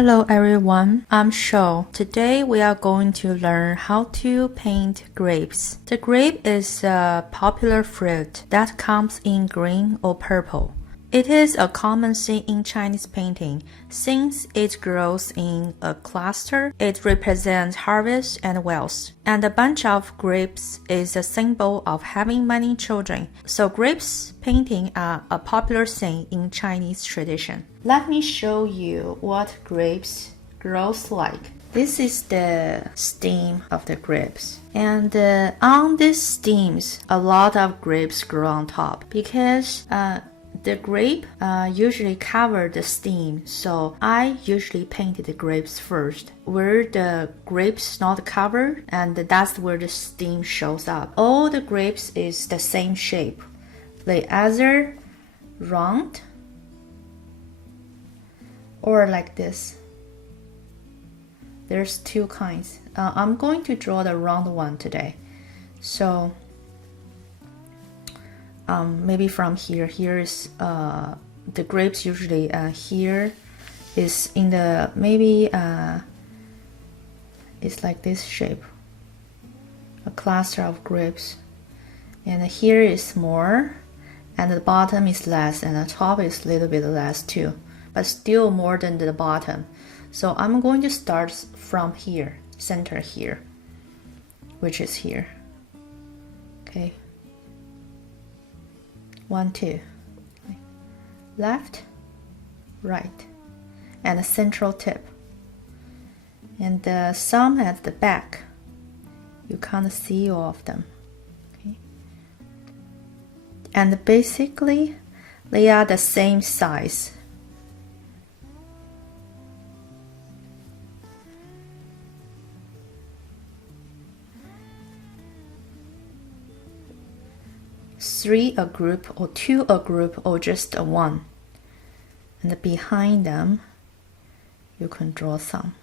Hello everyone, I'm Shou. Today we are going to learn how to paint grapes. The grape is a popular fruit that comes in green or purple. It is a common scene in Chinese painting. Since it grows in a cluster, it represents harvest and wealth. And a bunch of grapes is a symbol of having many children. So grapes painting are a popular scene in Chinese tradition. Let me show you what grapes grows like. This is the stem of the grapes. And on these stems, a lot of grapes grow on top because the grape usually cover the stem, so I usually paint the grapes first. Where the grapes not covered, and that's where the stem shows up. All the grapes is the same shape. They either round or like this. There's two kinds. I'm going to draw the round one today. So maybe from here. Here is the grapes usually here is in the maybe it's like this shape, a cluster of grapes, and here is more, and the bottom is less, and the top is a little bit less too, but still more than the bottom. So I'm going to start from here, center here, which is here. Okay. 1, 2, left, right, and a central tip. And some at the back, you can't see all of them. Okay. And basically, they are the same size. Three a group, or two a group, or just a one. And behind them, you can draw some.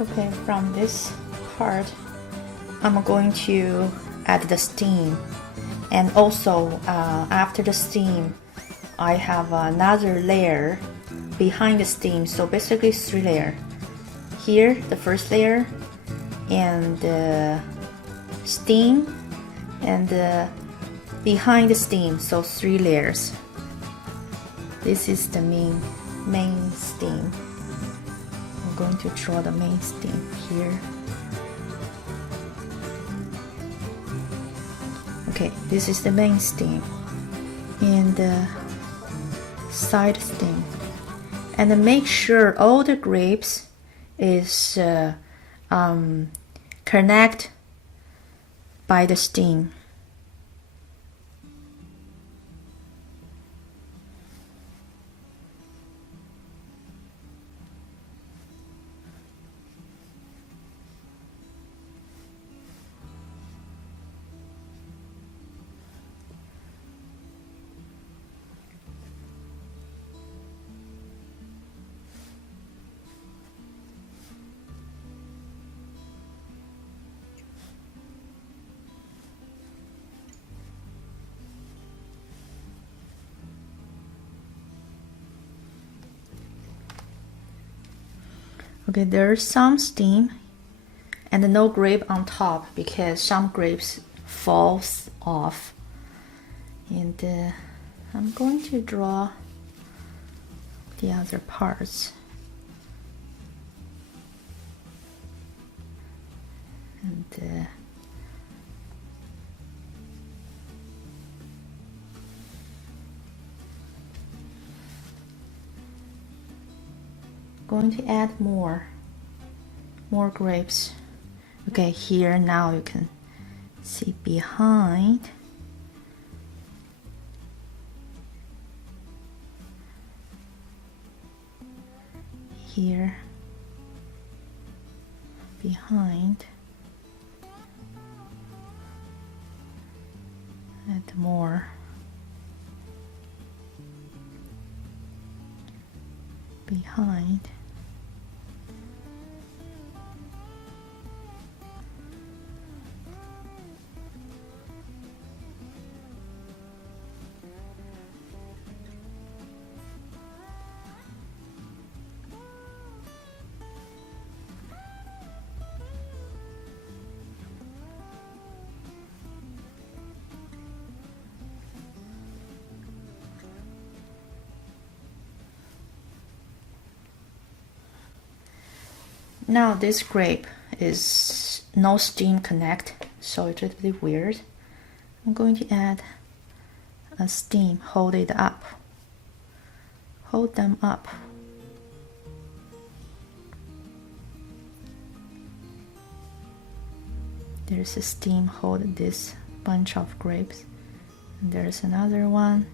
Okay, from this part, I'm going to add the stem, and also after the stem, I have another layer behind the stem. So basically 3 layers. Here, the first layer, and the stem, and behind the stem. So 3 layers. This is the main stem. I'm going to draw the main stem here. Okay, this is the main stem and the side stem. And make sure all the grapes is connect by the stem. Okay, there's some stem and no grape on top because some grapes falls off. And I'm going to draw the other parts. And going to add more grapes. Okay, here now you can See behind. Here, behind, and more. Behind. Now this grape is no steam connect, so it's a little bit weird. I'm going to add a steam, hold it up. Hold them up. There's a steam, hold this bunch of grapes. And there's another one,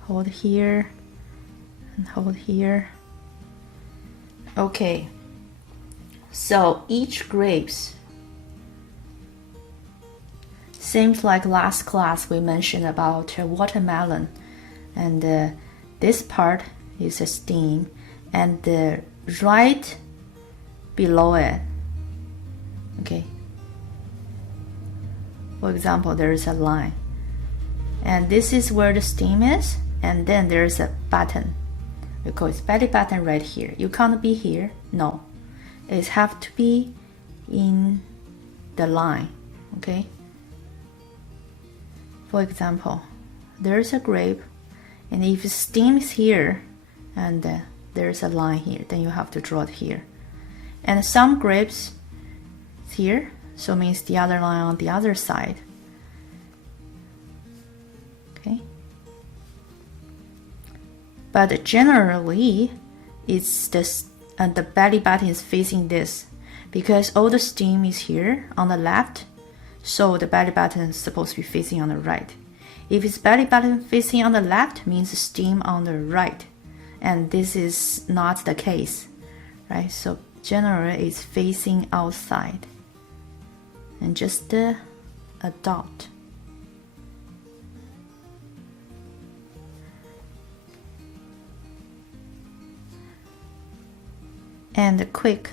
hold here and hold here. Okay. So each grapes seems like last class we mentioned about watermelon, and this part is a stem, and right below it, okay, for example, there is a line, and this is where the stem is, and then there's a button. We call it belly button right here. You can't be here, no. It have to be in the line, okay? For example, there's a grape, and if the stem is here, and there's a line here, then you have to draw it here. And some grapes here, so means the other line on the other side, okay? But generally, it's this. And the belly button is facing this because all the stem is here on the left, so the belly button is supposed to be facing on the right. If it's belly button facing on the left, means stem on the right, and this is not the case, right? So generally it's facing outside, and just a dot. And quick,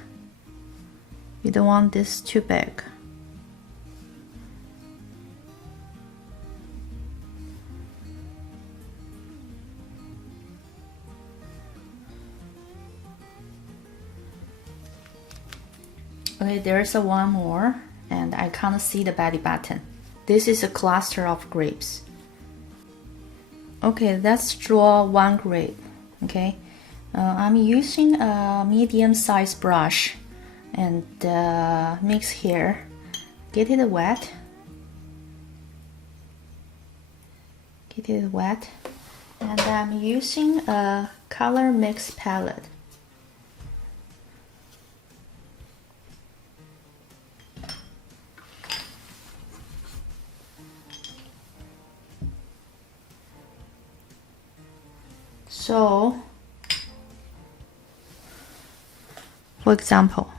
you don't want this too big. Okay, there's a one more, and I can't see the belly button. This is a cluster of grapes. Okay, let's draw one grape, okay? I'm using a medium-sized brush and mix here. Get it wet. Get it wet. And I'm using a color mix palette. So, for example,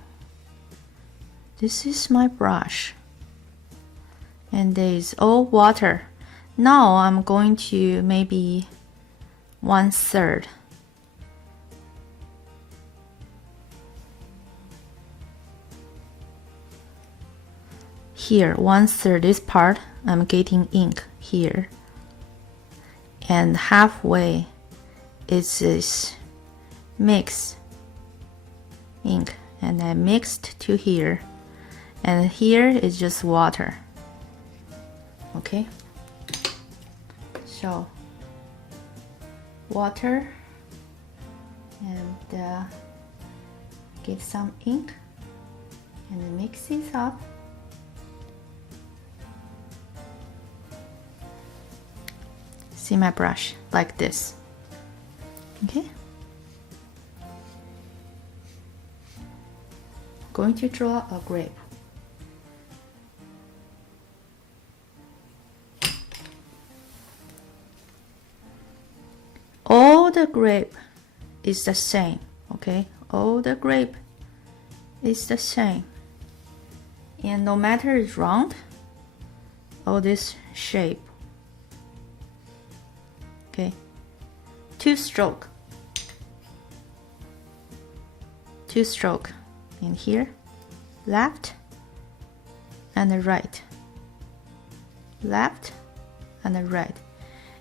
this is my brush, and there is all water. Now I'm going to maybe 1/3. Here, 1/3 this part, I'm getting ink here, and halfway is this mix ink, and I mixed to here, and here is just water. Okay, so water, and get some ink and mix it up. See my brush like this. Okay, going to draw a grape. the grape is the same, okay? All the grape is the same. And no matter it's round or this shape, okay? 2 stroke in here, left and right, left and right.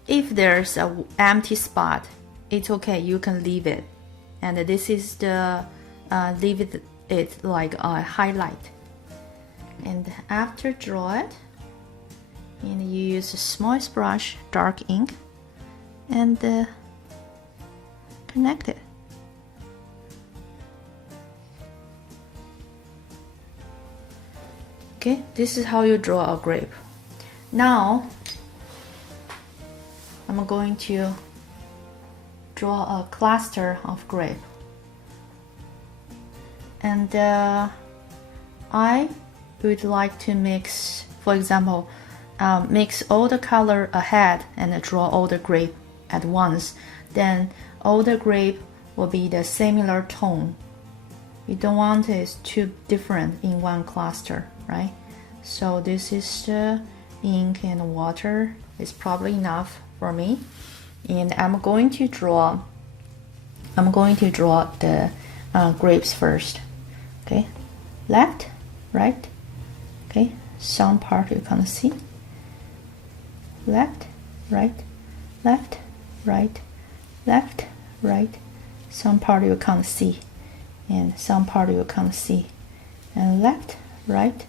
If there's an empty spot, it's okay, you can leave it. And this is the leave it like a highlight. And after draw it, and you use a smallest brush, dark ink, and connect it. Okay, this is how you draw a grape. Now, I'm going to draw a cluster of grape. And I would like to mix, for example, mix all the color ahead and draw all the grape at once. Then all the grape will be the similar tone. You don't want it too different in one cluster, right? So this is the ink and water. It's probably enough for me. And I'm going to draw the grapes first. Okay, left, right. Okay, some part you can't see. Left, right, left, right, left, right. Some part you can't see, and some part you can't see. And left, right,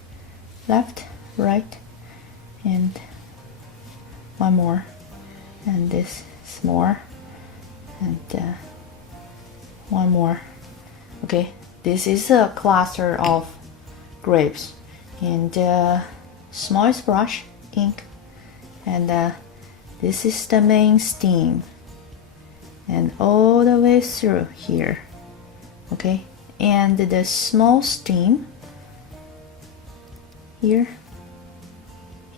and one more. And this is more, and one more. Okay, this is a cluster of grapes, and smallest brush, ink, and this is the main stem, and all the way through here. Okay, and the small stem here,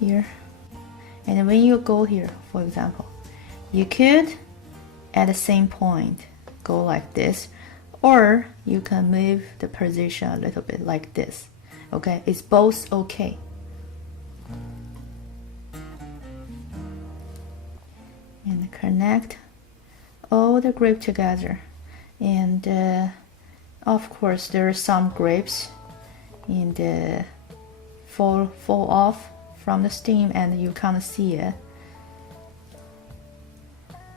and when you go here, for example, you could at the same point go like this, or you can move the position a little bit like this. Okay, it's both okay. And connect all the grape together. And of course there are some grapes and fall off from the stem and you can't see it.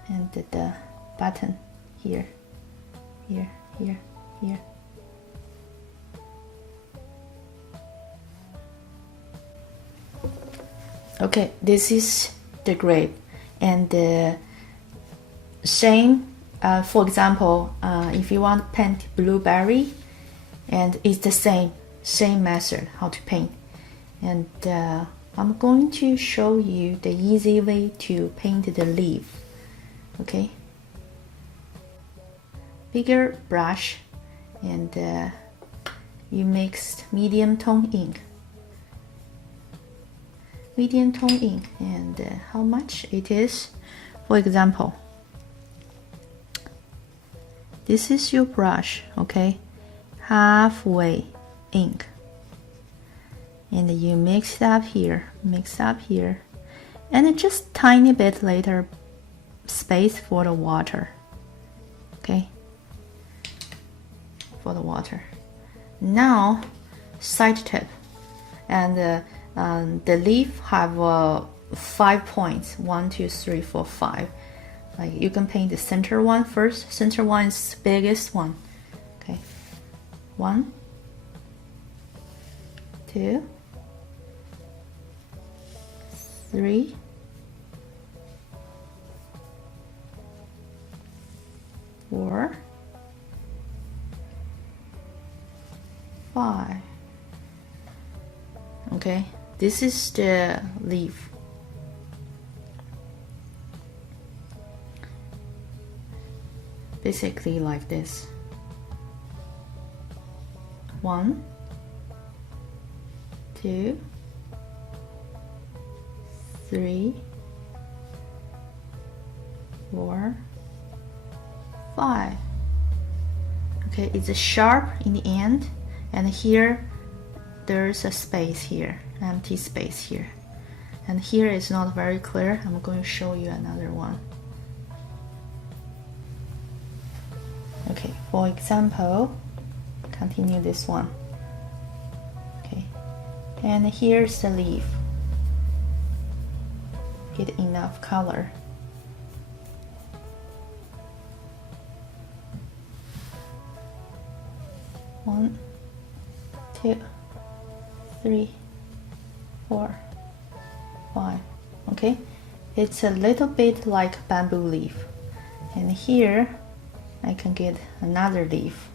And the button here. Okay, this is the grape, and the same. For example, if you want to paint blueberry, and it's the same method how to paint. And I'm going to show you the easy way to paint the leaf. Okay. Bigger brush, and you mixed medium tone ink, and how much it is. For example, this is your brush, okay, halfway ink, and you mix it up here, and just tiny bit later space for the water. Okay, for the water. Now side tip, and the leaf have 5 points, 1, 2, 3, 4, 5. Like you can paint the center one first. Center one is the biggest one. Okay, 1, 2, 3, 4, 5. Okay, this is the leaf. Basically like this. 1, 2, 3, 4, 5. Okay, it's sharp in the end, and here there's a space here, empty space here. And here is not very clear. I'm going to show you another one. Okay, for example, continue this one. Okay, and here's the leaf. Get enough color. One, 2, 3, 4, 5. Okay, it's a little bit like bamboo leaf, and here I can get another leaf.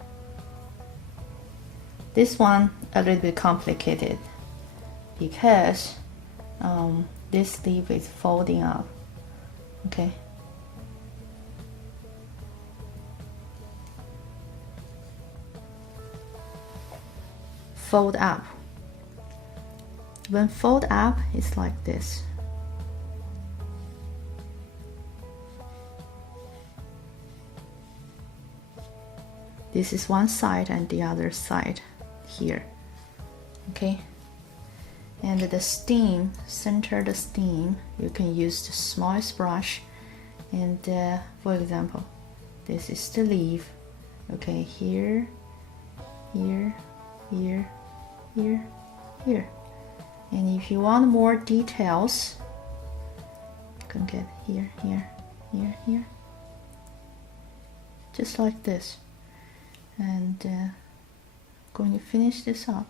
This one a little bit complicated because this leaf is folding up. Okay, fold up. When fold up, it's like this. This is one side and the other side here. Okay, and the stem, center the stem, you can use the smallest brush. And for example, this is the leaf. Okay, here, here, here, here, here. And if you want more details, you can get here, here, here, here, just like this. And going to finish this up.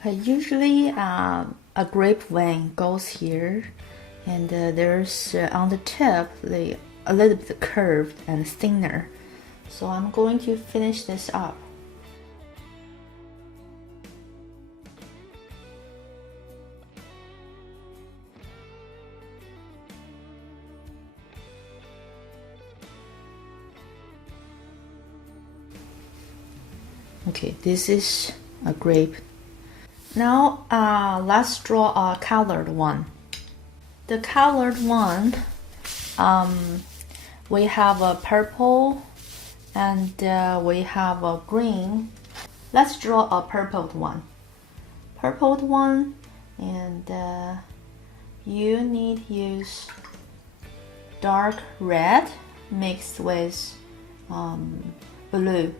Okay, usually a grape vein goes here, and there's on the tip a little bit curved and thinner. So I'm going to finish this up. Okay, this is a grape. Now let's draw a colored one. The colored one, we have a purple and we have a green. Let's draw a purpled one. Purpled one, and you need to use dark red mixed with blue.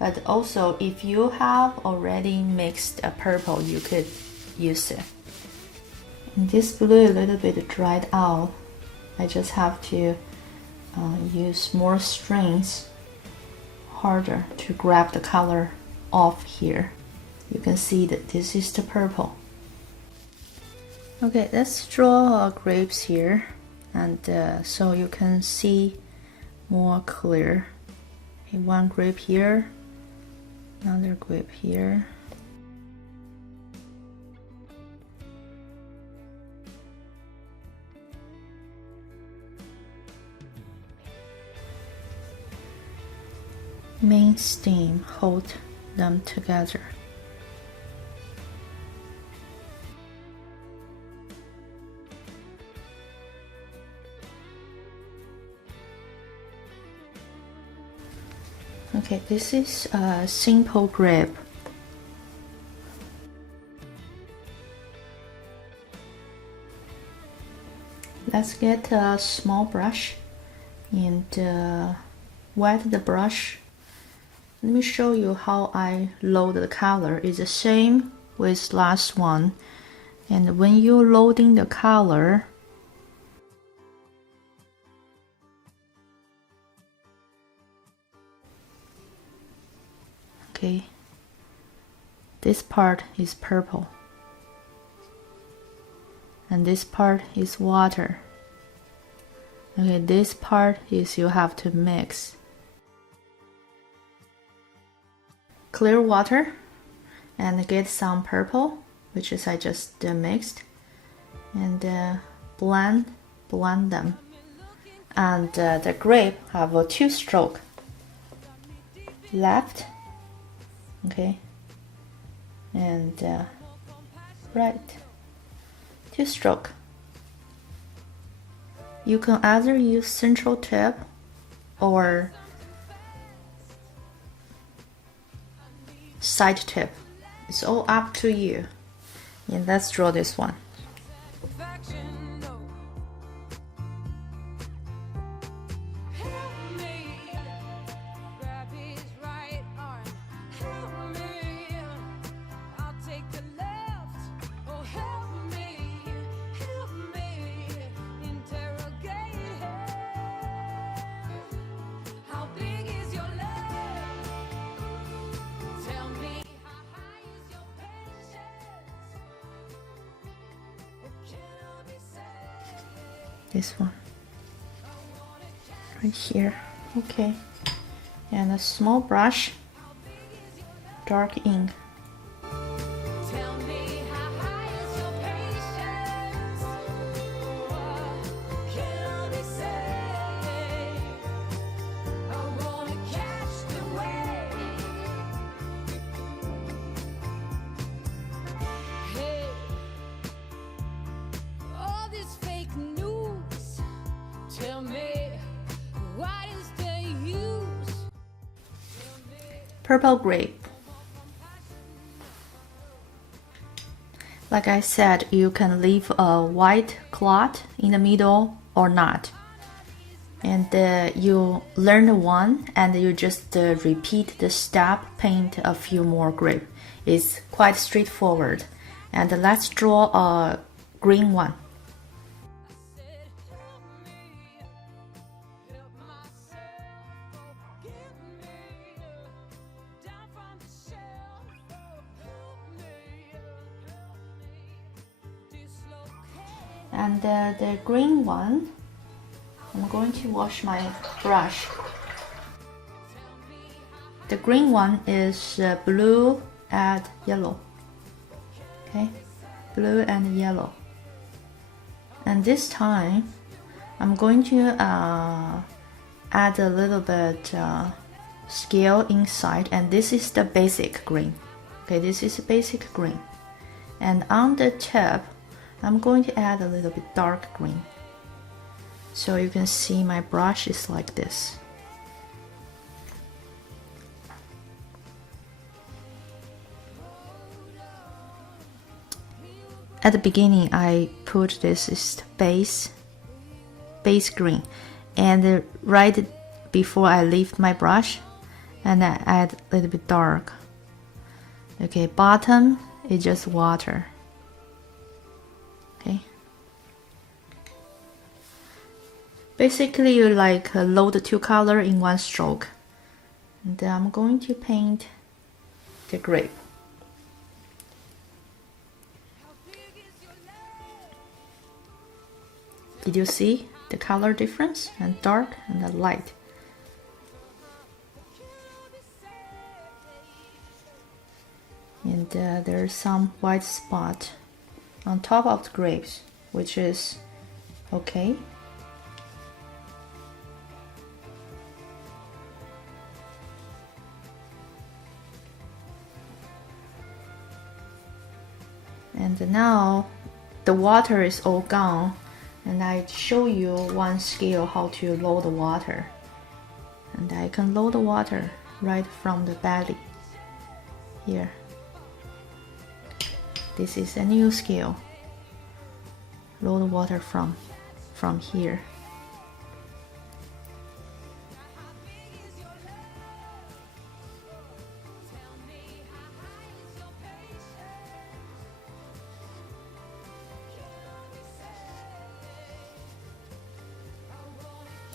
But also, if you have already mixed a purple, you could use it. And this blue a little bit dried out. I just have to use more strings, harder to grab the color off here. You can see that this is the purple. Okay, let's draw grapes here, and so you can see more clear. Okay, one grape here. Another grape here. Main stem, hold them together. Okay, this is a simple grape. Let's get a small brush and wet the brush. Let me show you how I load the color. It's the same with last one. And when you're loading the color, okay, this part is purple and this part is water. Okay, this part is you have to mix clear water and get some purple, which is I just mixed, and blend them. And the grape have a 2-stroke left, okay, and right, 2-stroke. You can either use central tip or side tip. It's all up to you. And let's draw this one. This one right here. Okay, and a small brush, dark ink. Purple grape. Like I said, you can leave a white cloth in the middle or not. And you learn one and you just repeat the step, paint a few more grape. It's quite straightforward. And let's draw a green one. And the green one, I'm going to wash my brush. The green one is blue and yellow. Okay, blue and yellow. And this time, I'm going to add a little bit scale inside, and this is the basic green. Okay, this is basic green. And on the tip, I'm going to add a little bit dark green. So you can see my brush is like this. At the beginning, I put this is the base green, and right before I lift my brush, and I add a little bit dark. Okay, bottom is just water. Okay. Basically, you like load two colors in one stroke. And then I'm going to paint the grape. Did you see the color difference? And dark and the light. And there's some white spot on top of the grapes, which is okay. And now the water is all gone, and I show you one skill how to load the water. And I can load the water right from the belly here. This is a new skill. Load the water from here.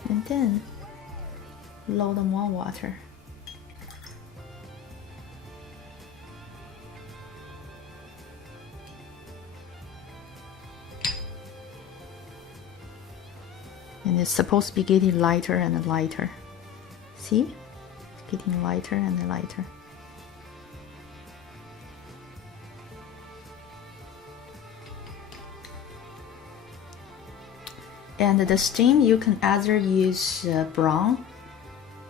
And then load more water. And it's supposed to be getting lighter and lighter. See? It's getting lighter and lighter. And the stain, you can either use brown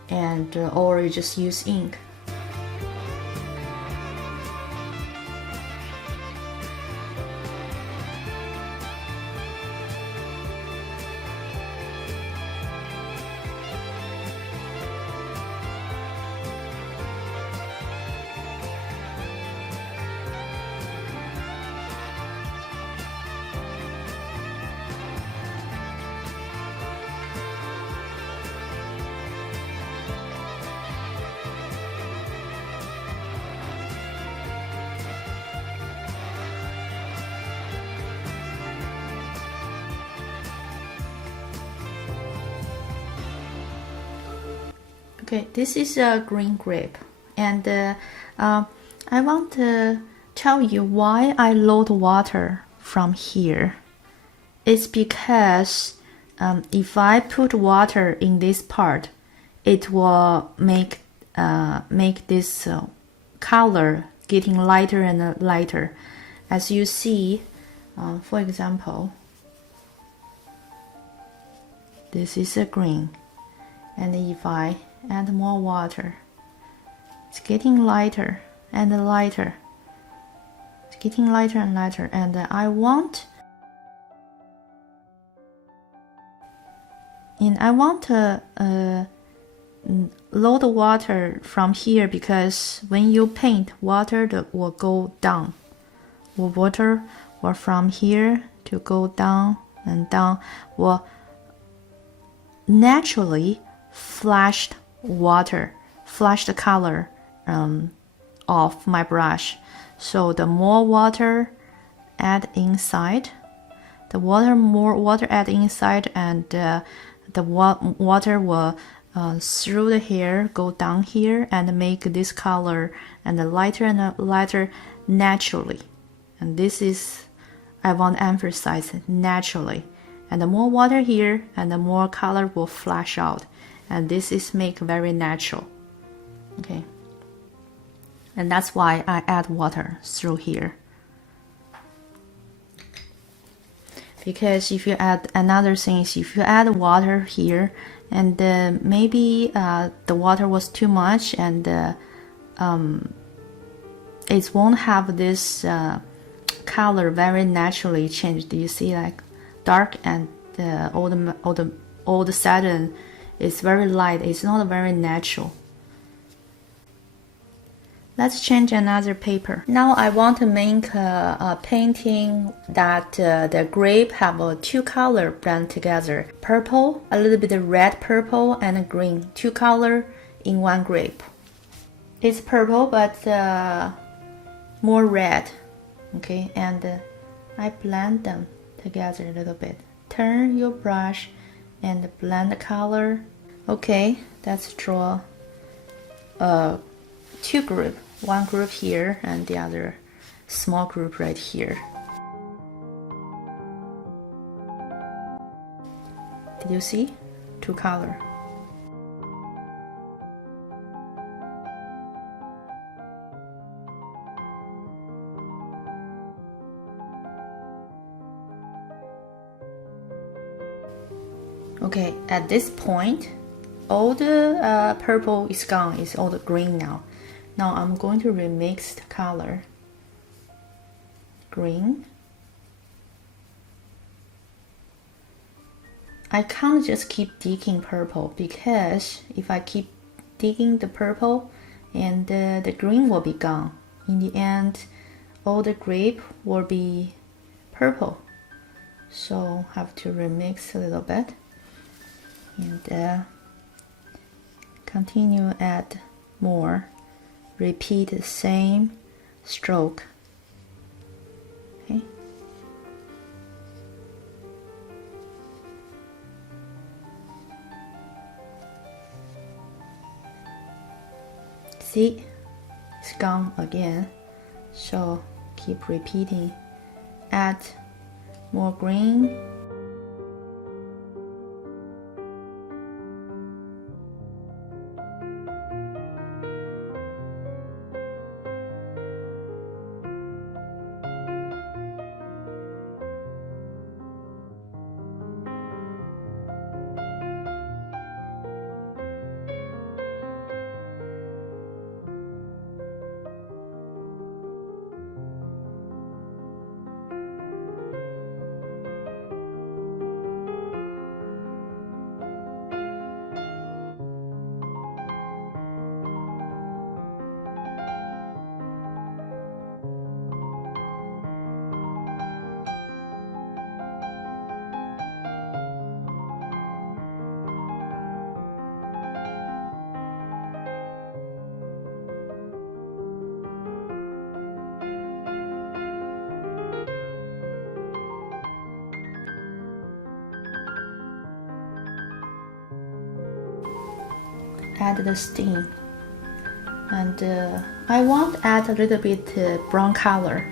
and or you just use ink. Okay, this is a green grape, and I want to tell you why I load water from here. It's because if I put water in this part, it will make this color getting lighter and lighter. As you see, for example, this is a green, and if I add more water, it's getting lighter and lighter. It's getting lighter and lighter, and I want to load the water from here, because when you paint, water will go down. Water will from here to go down and down will naturally flash the color off my brush. So the more water add inside, more water add inside, and the water will through the hair go down here and make this color and lighter naturally. And this is, I want to emphasize, naturally. And the more water here, and the more color will flash out. And this is make very natural. Okay. And that's why I add water through here. Because if you add another thing is, if you add water here, and maybe the water was too much, and it won't have this color very naturally changed. Do you see, like dark and all the sudden it's very light. It's not very natural. Let's change another paper. Now I want to make a painting that the grape have two color blend together. Purple, a little bit of red purple, and green. Two color in one grape. It's purple but more red. Okay, and I blend them together a little bit. Turn your brush and blend the color. Okay, let's draw two group. One group here and the other small group right here. Did you see? Two color. Okay, at this point, all the purple is gone. It's all the green now. Now I'm going to remix the color. Green. I can't just keep digging purple, because if I keep digging the purple, and the green will be gone. In the end, all the grape will be purple. So have to remix a little bit. And continue add more. Repeat the same stroke. Okay. See, it's gone again. So keep repeating. Add more green. add the steam. And I want to add a little bit brown color.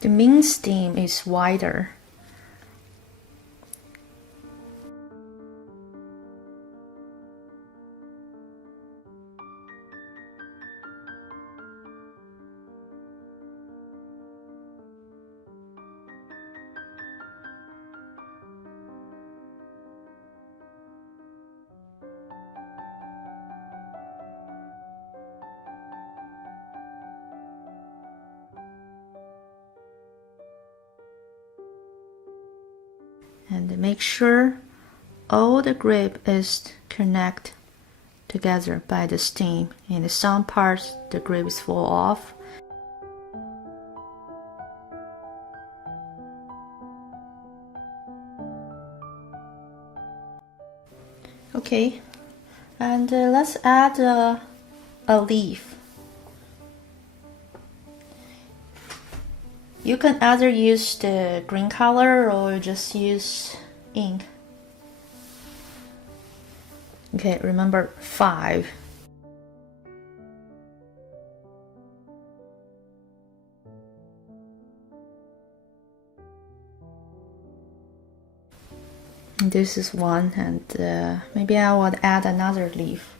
The main stem is wider. And make sure all the grape is connected together by the stem, and some parts the grapes fall off. Okay, and let's add a leaf. You can either use the green color or just use ink. Okay, remember 5. This is one, and maybe I would add another leaf.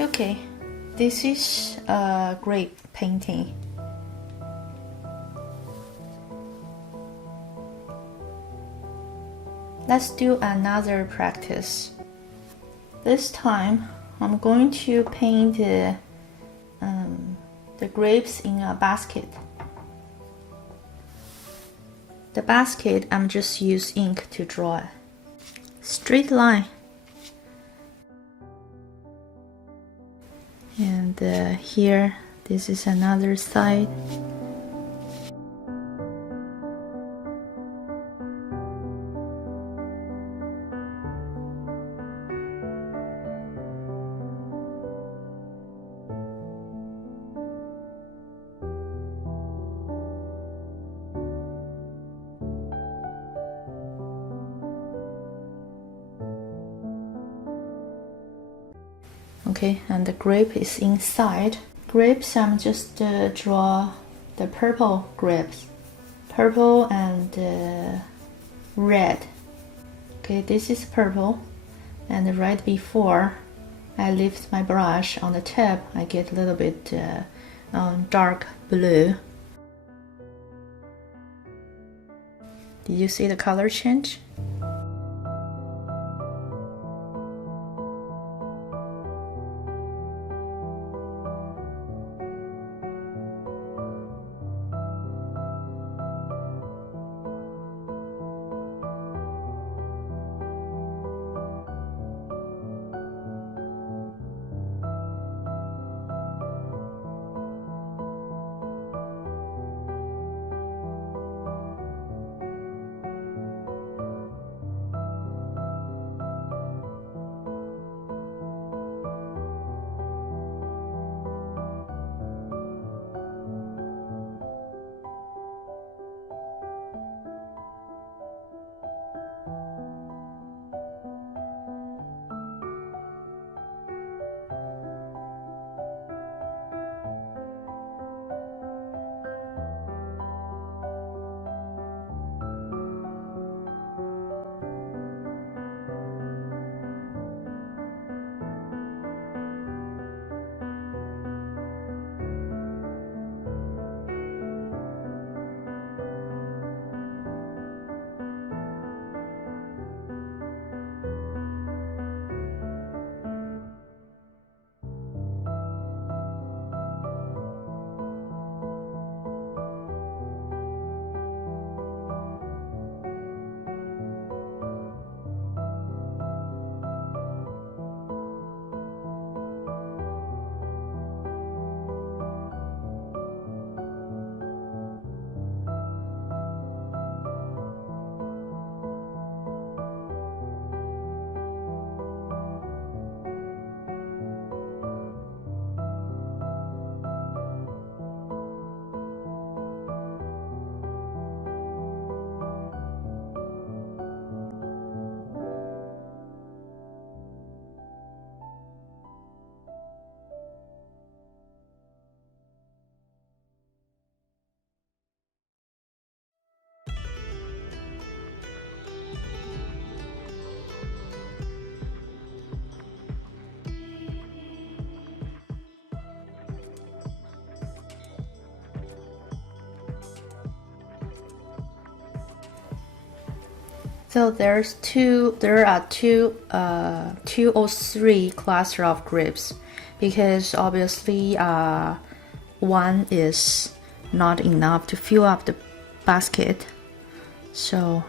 Okay, this is a grape painting. Let's do another practice. This time, I'm going to paint the grapes in a basket. The basket, I'm just use ink to draw it. Straight line. And here, this is another side. Okay, and the grape is inside. Grapes, I'm just draw the purple grapes. Purple and red. Okay, this is purple. And right before I lift my brush on the tip, I get a little bit dark blue. Did you see the color change? So there are two or three cluster of grapes, because obviously one is not enough to fill up the basket. So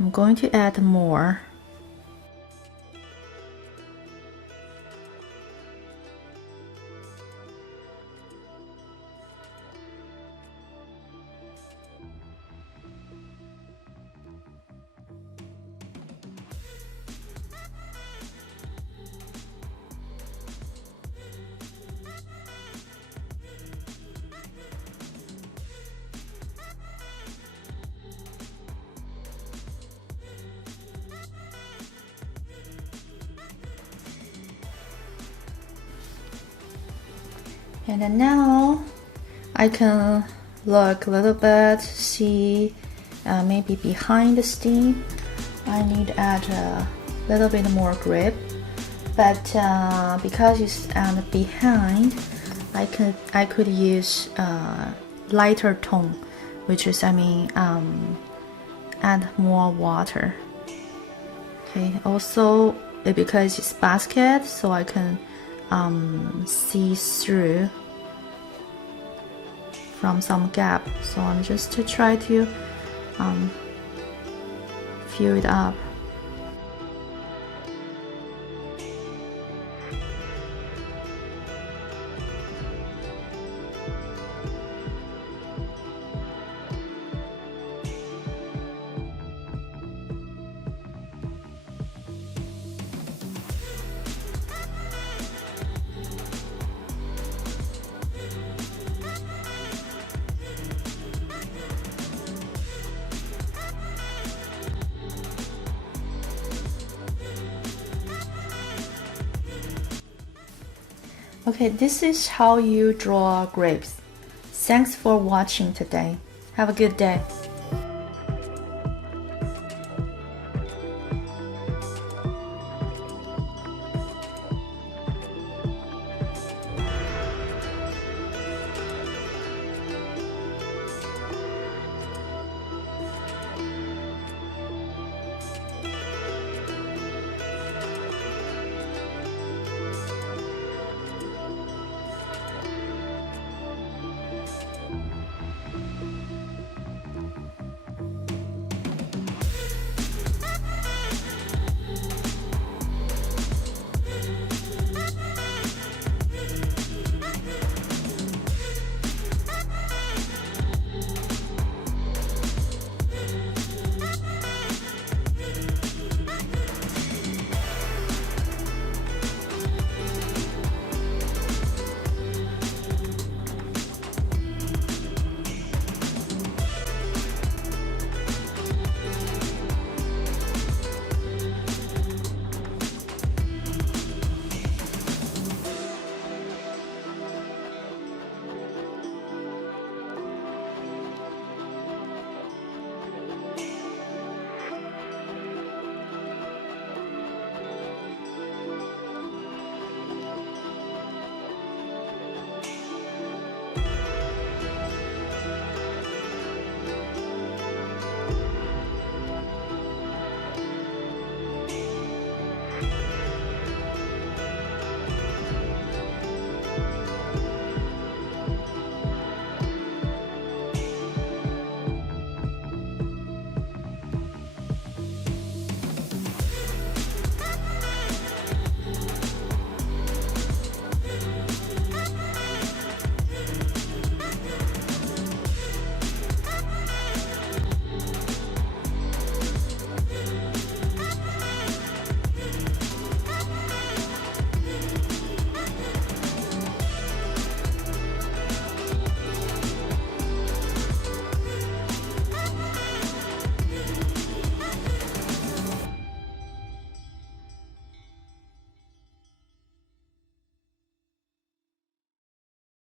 I'm going to add more. And now I can look a little bit, see maybe behind the stem I need to add a little bit more grape, but because it's behind, I could use lighter tone, which is add more water. Okay, also because it's basket, so I can see through from some gap, so I'm just to try to fill it up. Okay, this is how you draw grapes. Thanks for watching today. Have a good day.